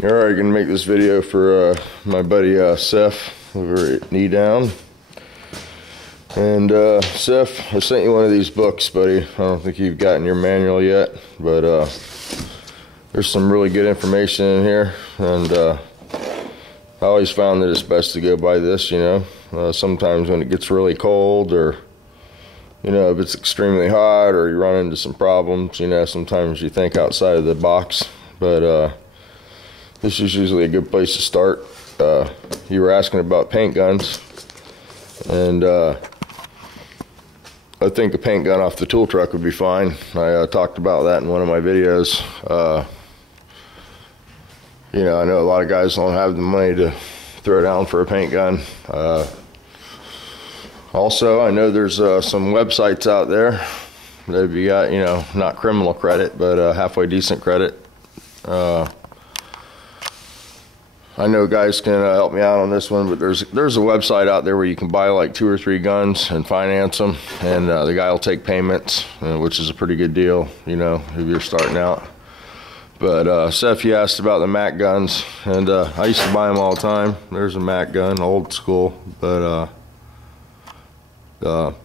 Alright, gonna make this video for my buddy Seth over at Kneedown. And Seth, I sent you one of these books, buddy. I don't think you've gotten your manual yet, but there's some really good information in here, and I always found that it's best to go by this, you know. Sometimes when it gets really cold, or you know, if it's extremely hot, or you run into some problems, you know, sometimes you think outside of the box, but this is usually a good place to start. You were asking about paint guns, and I think a paint gun off the tool truck would be fine. I talked about that in one of my videos. You know, I know a lot of guys don't have the money to throw down for a paint gun. Also, I know there's some websites out there that if you got, you know, not criminal credit, but halfway decent credit. I know guys can help me out on this one, but there's a website out there where you can buy like 2 or 3 guns and finance them, and the guy will take payments, which is a pretty good deal, you know, if you're starting out. But Seth, you asked about the Mac guns, and I used to buy them all the time. There's a Mac gun, old school, but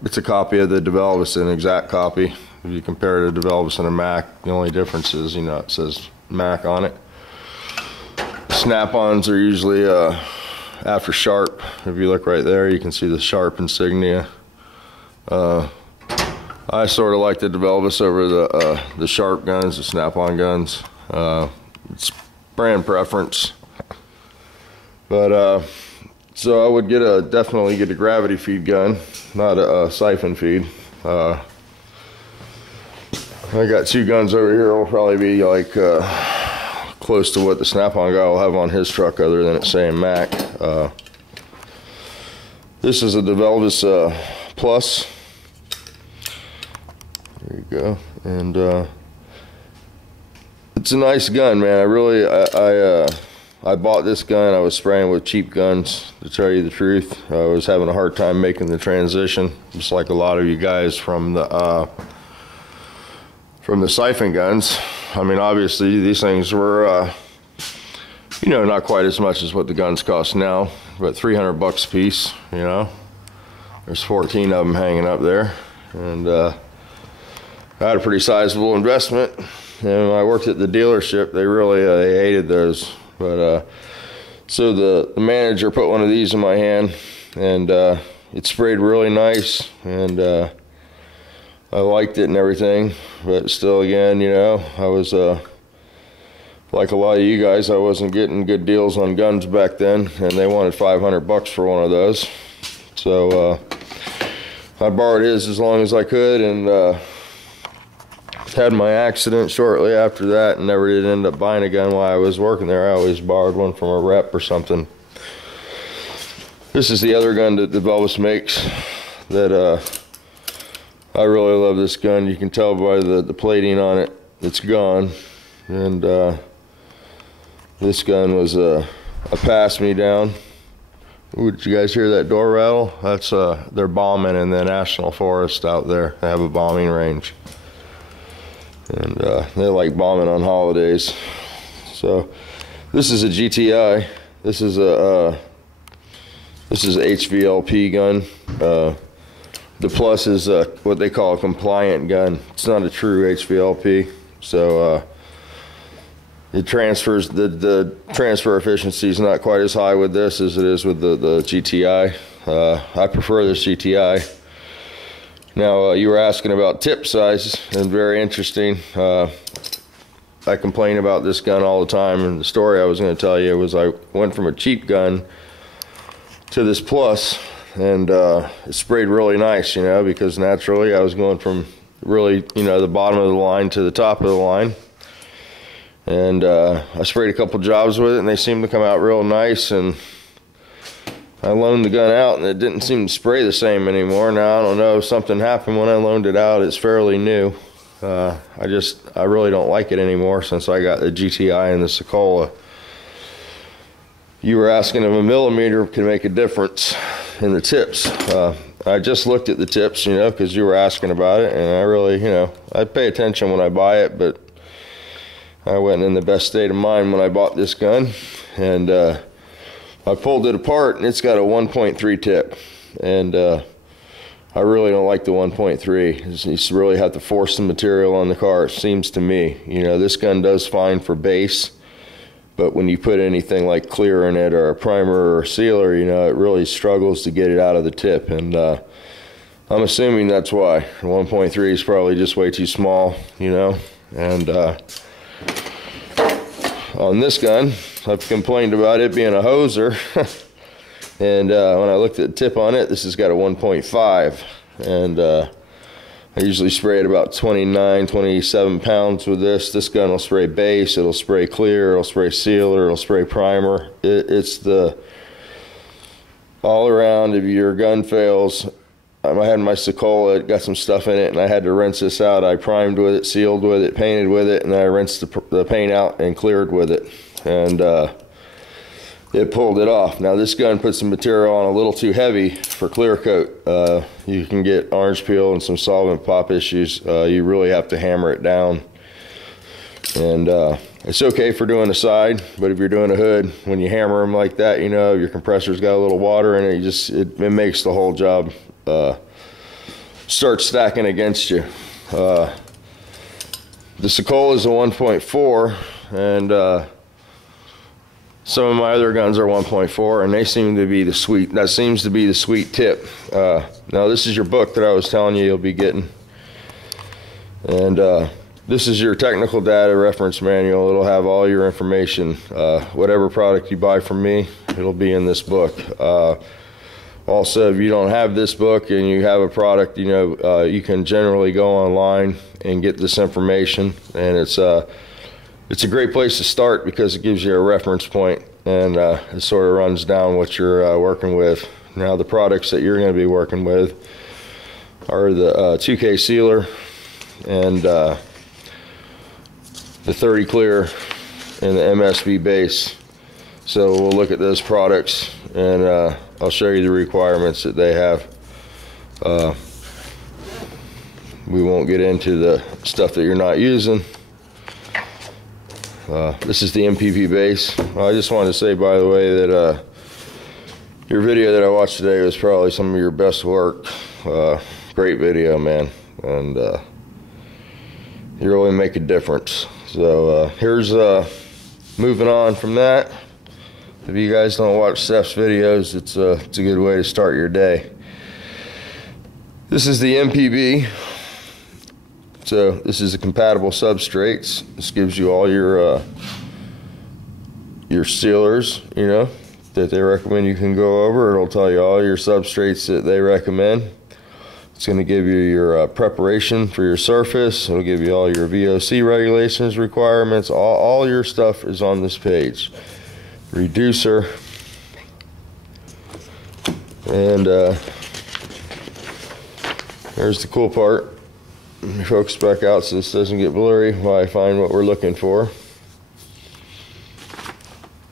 it's a copy of the DeVal. It's an exact copy. If you compare it to DeVal and a Mac, the only difference is, you know, it says Mac on it. Snap-ons are usually after Sharp. If you look right there, you can see the Sharp insignia. I sort of like the DeVal over the Sharp guns, the Snap-on guns. It's brand preference. But so I would definitely get a gravity feed gun, not a siphon feed. I got 2 guns over here. It'll probably be like close to what the Snap-on guy will have on his truck, other than it saying Mac. This is a DeVal Plus. There you go, and it's a nice gun, man. I bought this gun. I was spraying with cheap guns, to tell you the truth. I was having a hard time making the transition, just like a lot of you guys from the siphon guns. I mean, obviously these things were, you know, not quite as much as what the guns cost now, but $300 a piece, you know. There's 14 of them hanging up there, and I had a pretty sizable investment. And when I worked at the dealership, they really they hated those. But so the manager put one of these in my hand, and it sprayed really nice, and I liked it and everything, but still, again, you know, I was like a lot of you guys, I wasn't getting good deals on guns back then, and they wanted $500 for one of those. So I borrowed his as long as I could, and had my accident shortly after that, and never did end up buying a gun while I was working there. I always borrowed one from a rep or something. This is the other gun that DeVal makes that I really love. This gun. You can tell by the plating on it, it's gone. And this gun was a pass-me-down. Ooh, did you guys hear that door rattle? That's they're bombing in the National Forest out there. They have a bombing range, and they like bombing on holidays. So this is a GTI. This is a HVLP gun. The Plus is what they call a compliant gun. It's not a true HVLP, so it transfers, the transfer efficiency is not quite as high with this as it is with the GTI. I prefer this GTI. Now, you were asking about tip size, and very interesting. I complain about this gun all the time, and the story I was going to tell you was I went from a cheap gun to this Plus, and it sprayed really nice, you know, because naturally I was going from really, you know, the bottom of the line to the top of the line. And I sprayed a couple jobs with it, and they seemed to come out real nice, and I loaned the gun out, and it didn't seem to spray the same anymore. Now, I don't know, something happened when I loaned it out. It's fairly new. I really don't like it anymore since I got the GTI and the Sokola. You were asking if a millimeter can make a difference in the tips. I just looked at the tips, you know, because you were asking about it, and I really, you know, I pay attention when I buy it, but I wasn't in the best state of mind when I bought this gun, and I pulled it apart, and it's got a 1.3 tip, and I really don't like the 1.3. You really have to force the material on the car, it seems to me. You know, this gun does fine for base, but when you put anything like clear in it or a primer or a sealer, you know, it really struggles to get it out of the tip, and I'm assuming that's why. 1.3 is probably just way too small, you know, and on this gun, I've complained about it being a hoser, and when I looked at the tip on it, this has got a 1.5, and I usually spray it about 29, 27 pounds with this. This gun will spray base, it'll spray clear, it'll spray sealer, it'll spray primer. It's the all around, if your gun fails. I had my Sokola, it got some stuff in it, and I had to rinse this out. I primed with it, sealed with it, painted with it, and then I rinsed the paint out and cleared with it. And it pulled it off. Now this gun puts the material on a little too heavy for clear coat. You can get orange peel and some solvent pop issues. You really have to hammer it down. And it's okay for doing a side, but if you're doing a hood, when you hammer them like that, you know, your compressor's got a little water in it, it makes the whole job start stacking against you. The Sokola is a 1.4, and some of my other guns are 1.4, and they seem to be the sweet. That seems to be the sweet tip. Now this is your book that I was telling you you'll be getting, and this is your technical data reference manual. It'll have all your information. Whatever product you buy from me, it'll be in this book. Also, if you don't have this book and you have a product, you know, you can generally go online and get this information, and it's a great place to start because it gives you a reference point, and it sort of runs down what you're working with. Now, the products that you're going to be working with are the 2K sealer and the 30 clear and the MSB base. So we'll look at those products, and I'll show you the requirements that they have. We won't get into the stuff that you're not using. This is the MPP base. I just wanted to say, by the way, that your video that I watched today was probably some of your best work. Great video, man, and you really make a difference. So here's moving on from that. If you guys don't watch Seth's videos, it's a good way to start your day. This is the MPB. So this is a compatible substrates. This gives you all your sealers, you know, that they recommend you can go over. It'll tell you all your substrates that they recommend. It's going to give you your preparation for your surface. It'll give you all your VOC regulations, requirements. All your stuff is on this page. Reducer, and there's the cool part. Let me focus back out so this doesn't get blurry while I find what we're looking for.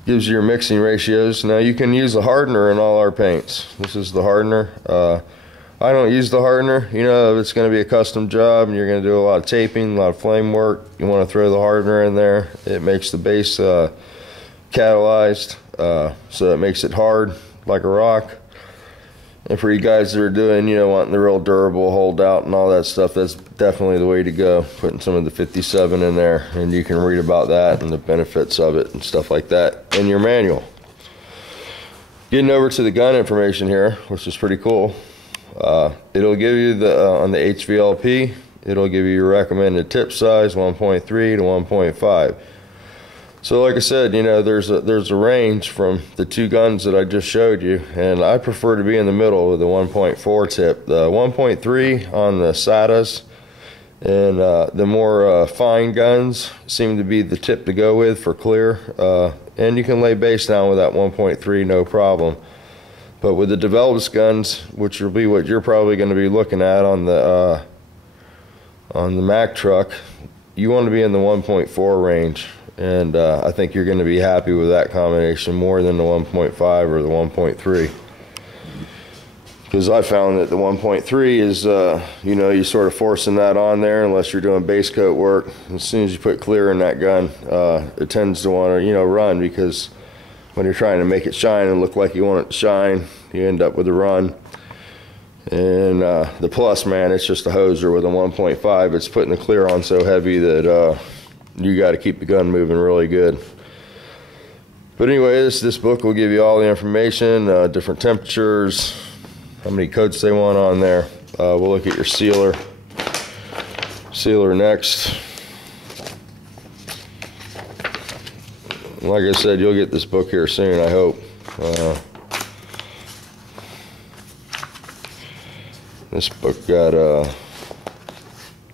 Gives you your mixing ratios. Now you can use the hardener in all our paints. This is the hardener. I don't use the hardener. You know, if it's going to be a custom job and you're going to do a lot of taping, a lot of flame work, you want to throw the hardener in there. It makes the base catalyzed, so it makes it hard like a rock. And for you guys that are doing, you know, wanting the real durable hold out and all that stuff, that's definitely the way to go. Putting some of the 57 in there, and you can read about that and the benefits of it and stuff like that in your manual. Getting over to the gun information here, which is pretty cool. It'll give you the on the HVLP, it'll give you your recommended tip size, 1.3 to 1.5. So like I said, you know, there's a range from the two guns that I just showed you, and I prefer to be in the middle with the 1.4 tip. The 1.3 on the SATAs and the more fine guns seem to be the tip to go with for clear, and you can lay base down with that 1.3 no problem. But with the developed guns, which will be what you're probably going to be looking at on the Mack truck, you want to be in the 1.4 range. And I think you're going to be happy with that combination more than the 1.5 or the 1.3. Because I found that the 1.3 is, you know, you're sort of forcing that on there unless you're doing base coat work. As soon as you put clear in that gun, it tends to want to, you know, run, because when you're trying to make it shine and look like you want it to shine, you end up with a run. And the Plus, man, it's just a hoser with a 1.5. It's putting the clear on so heavy that you got to keep the gun moving really good. But anyway, this book will give you all the information, different temperatures, how many coats they want on there. We'll look at your sealer next. Like I said, you'll get this book here soon, I hope. This book got a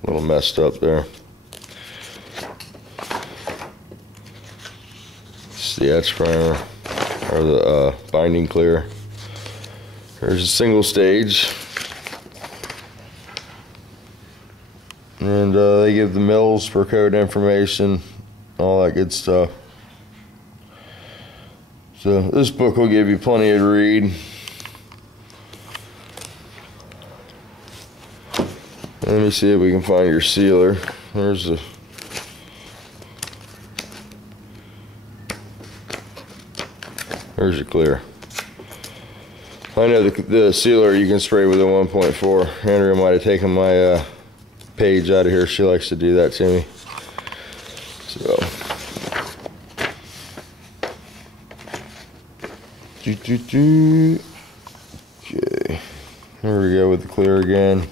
little messed up there. It's the etch primer, or the binding clear. There's a single stage, and they give the mils per coat information, all that good stuff. So this book will give you plenty to read. Let me see if we can find your sealer. There's your clear. I know the sealer you can spray with a 1.4. Andrea might have taken my page out of here. She likes to do that to me. So, okay, here we go with the clear again.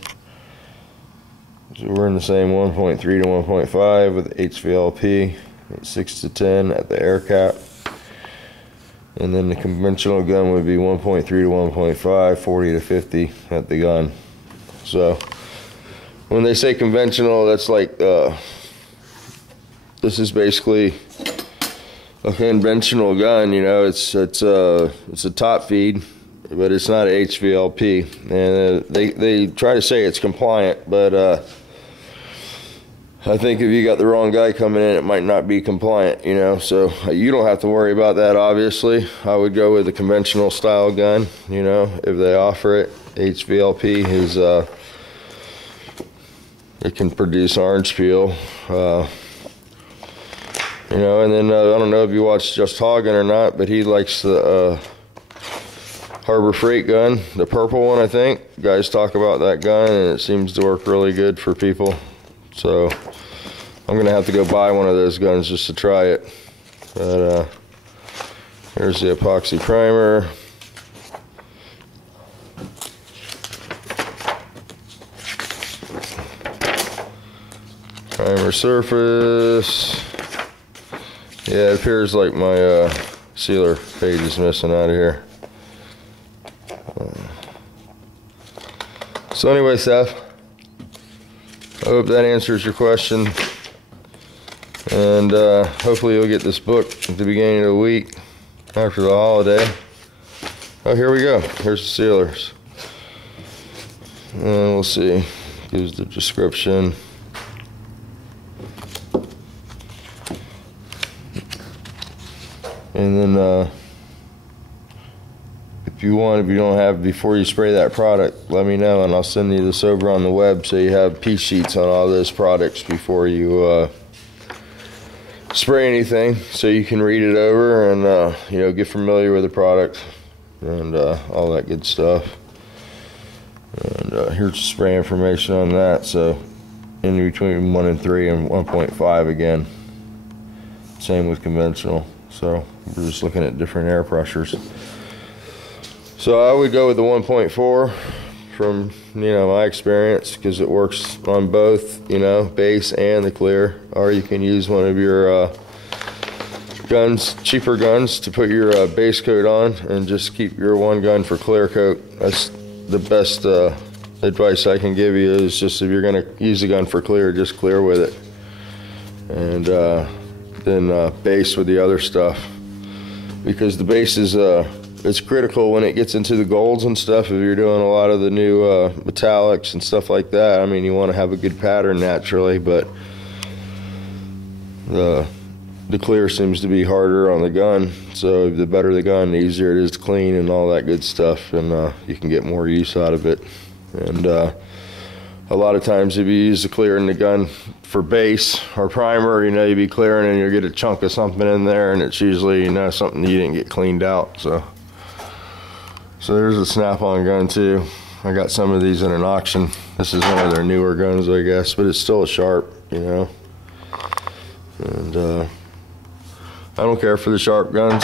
So we're in the same 1.3 to 1.5 with HVLP at 6 to 10 at the air cap. And then the conventional gun would be 1.3 to 1.5, 40 to 50 at the gun. So when they say conventional, that's like, this is basically a conventional gun, you know. It's a top feed, but it's not a HVLP. And they try to say it's compliant, but I think if you got the wrong guy coming in, it might not be compliant, you know. So you don't have to worry about that, obviously. I would go with a conventional style gun, you know, if they offer it. HVLP is, it can produce orange peel, you know. And then I don't know if you watch Just Hoggin or not, but he likes the Harbor Freight gun, the purple one, I think. Guys talk about that gun, and it seems to work really good for people. So I'm gonna have to go buy one of those guns just to try it. But here's the epoxy primer. Primer surface. Yeah, it appears like my sealer page is missing out of here. So anyway, Seth, I hope that answers your question, and hopefully you'll get this book at the beginning of the week after the holiday. Oh, here we go. Here's the sealers. And we'll see. Gives the description. And then if you don't have, before you spray that product, let me know, and I'll send you this over on the web so you have piece sheets on all those products before you spray anything, so you can read it over and you know, get familiar with the product and all that good stuff. And here's the spray information on that. So in between 1 and 3 and 1.5 again. Same with conventional. So we're just looking at different air pressures. So I would go with the 1.4 from, you know, my experience, because it works on both, you know, base and the clear. Or you can use one of your guns, cheaper guns, to put your base coat on and just keep your one gun for clear coat. That's the best advice I can give you, is just if you're going to use a gun for clear, just clear with it. And then base with the other stuff, because the base is it's critical when it gets into the golds and stuff. If you're doing a lot of the new metallics and stuff like that, I mean, you want to have a good pattern naturally, but the the clear seems to be harder on the gun. So the better the gun, the easier it is to clean and all that good stuff, and you can get more use out of it. And a lot of times if you use the clear in the gun for base or primer, you know, you'll be clearing and you'll get a chunk of something in there, and it's usually, you know, something you didn't get cleaned out. So there's a snap-on gun too. I got some of these in an auction. This is one of their newer guns, I guess, but it's still a sharp, you know. And I don't care for the sharp guns.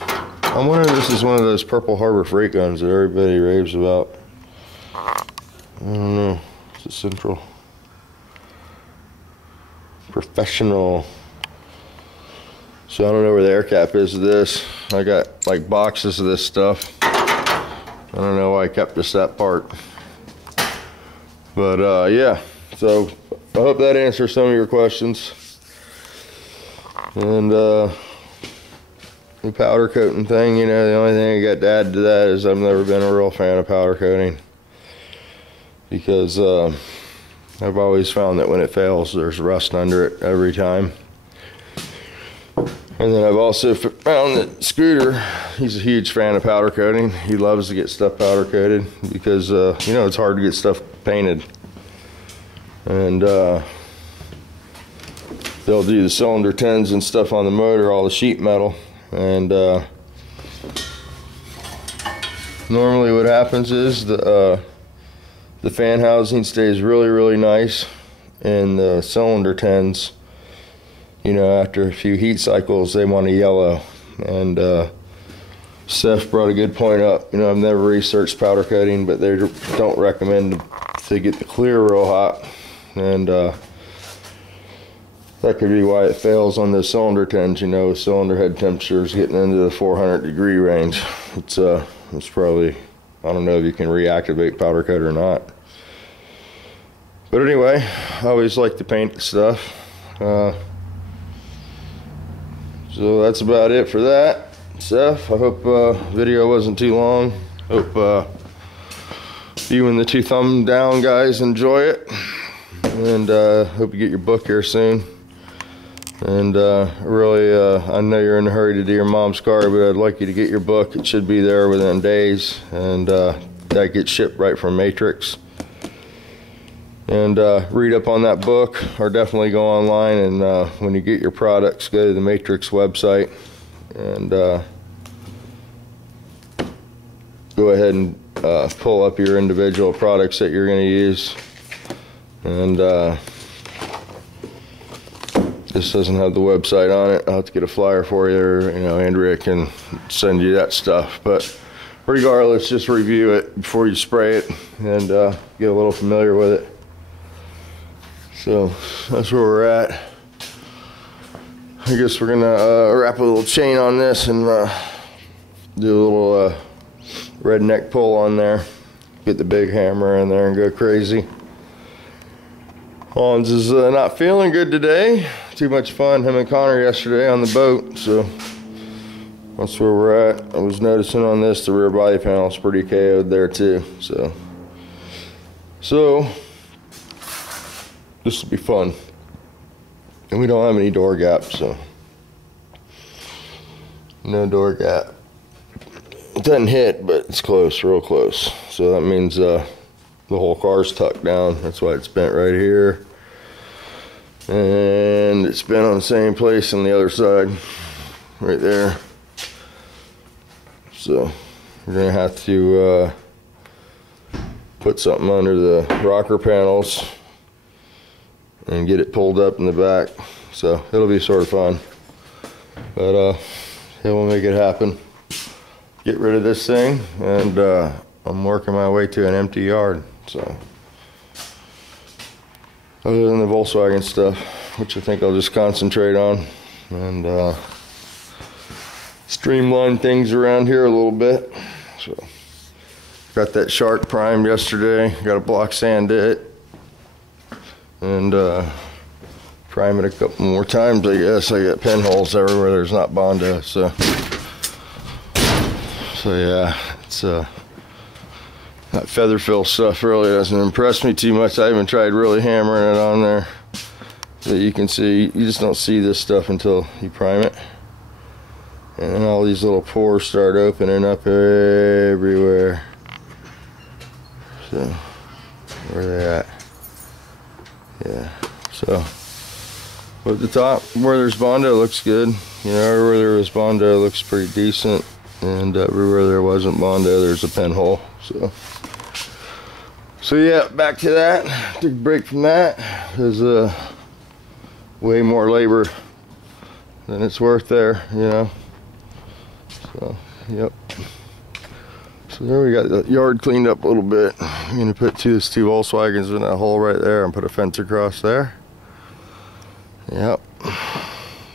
I'm wondering if this is one of those Purple Harbor Freight guns that everybody raves about. I don't know. It's a Central Professional. So I don't know where the air cap is of this. I got like boxes of this stuff. I don't know why I kept just that part. But yeah, so I hope that answers some of your questions. And the powder coating thing, you know, the only thing I got to add to that is I've never been a real fan of powder coating, because I've always found that when it fails, there's rust under it every time. And then I've also found that Scooter, he's a huge fan of powder coating. He loves to get stuff powder coated because, you know, it's hard to get stuff painted. And they'll do the cylinder tins and stuff on the motor, all the sheet metal. And normally what happens is the fan housing stays really, really nice, and the cylinder tins, you know, after a few heat cycles, they want to yellow. And Seth brought a good point up. You know, I've never researched powder coating, but they don't recommend to get the clear real hot. And that could be why it fails on the cylinder tins. You know, cylinder head temperatures getting into the 400-degree range. It's probably, I don't know if you can reactivate powder coat or not. But anyway, I always like to paint stuff. So that's about it for that. Seth, I hope video wasn't too long. Hope you and the 2 thumb down guys enjoy it. And hope you get your book here soon. And really, I know you're in a hurry to do your mom's car, but I'd like you to get your book. It should be there within days. And that gets shipped right from Matrix. And read up on that book, or definitely go online, and when you get your products, go to the Matrix website and go ahead and pull up your individual products that you're going to use. And this doesn't have the website on it. I'll have to get a flyer for you, or, you know, Andrea can send you that stuff. But regardless, just review it before you spray it and get a little familiar with it. So that's where we're at. I guess we're gonna wrap a little chain on this and do a little redneck pull on there. Get the big hammer in there and go crazy. Hans is not feeling good today. Too much fun, him and Connor, yesterday on the boat. So that's where we're at. I was noticing on this, the rear body panel is pretty KO'd there too. So this will be fun. And we don't have any door gaps, so no door gap. It doesn't hit, but it's close, real close. So that means the whole car's tucked down. That's why it's bent right here. And it's bent on the same place on the other side, right there. So we're gonna have to put something under the rocker panels and get it pulled up in the back. So it'll be sort of fun. But yeah, we'll make it happen. Get rid of this thing, and I'm working my way to an empty yard. So other than the Volkswagen stuff, which I think I'll just concentrate on and streamline things around here a little bit. So got that shark primed yesterday, got a block sand it, and prime it a couple more times, I guess. I got pinholes everywhere there's not Bondo, so yeah, it's that feather fill stuff really doesn't impress me too much. I haven't tried really hammering it on there. that you can see. You just don't see this stuff until you prime it. And then all these little pores start opening up everywhere. So, where they at? Yeah, so. But at the top, where there's Bondo, looks good. You know, everywhere there was Bondo looks pretty decent. And everywhere there wasn't Bondo, there's a pinhole. So yeah, back to that. Took a break from that. There's way more labor than it's worth there, you know. So, yep. So there we got the yard cleaned up a little bit. I'm gonna put two Volkswagens in that hole right there and put a fence across there. Yep.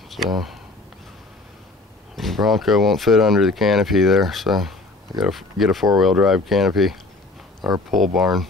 So the Bronco won't fit under the canopy there, so I gotta get a 4-wheel drive canopy or pole barn.